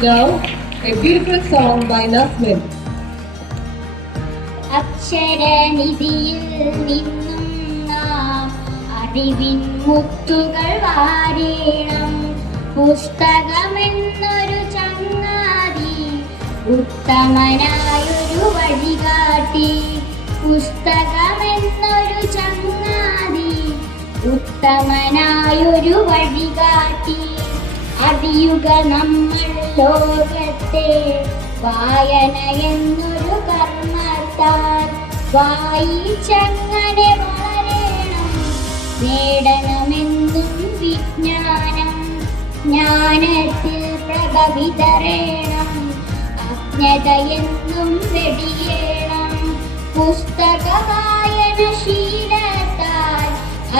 Now, a beautiful song by Nasmin. അക്ഷരനിധിയിൽ നിന്നും നാം അറിവിൻ മുത്തുകൾ വാരേണം. പുസ്തകമെന്നൊരു ചങ്ങാതി ഉത്തമനായൊരു വഴികാട്ടി. പുസ്തകമെന്നൊരു ചങ്ങാതി ഉത്തമനായൊരു വഴികാട്ടി. അറിയുക നമ്മൾ ലോകത്തെ വായന എന്നൊരു കർമ്മത്താൽ. വായിച്ചങ്ങനെ വളരണം, നേടണമെന്നും വിജ്ഞാനം. ജ്ഞാനത്തിൽ പ്രഭ വിതറേണം, അജ്ഞതയെന്നും വെടിയേണം. പുസ്തക വായന ശീലത്താൽ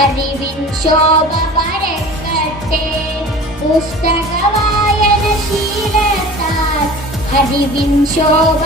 അറിവിൻ ശോഭ പരക്കട്ടെ. പുസ്തക വായന ശീലത്താൽ അറിവിൻ ശോഭ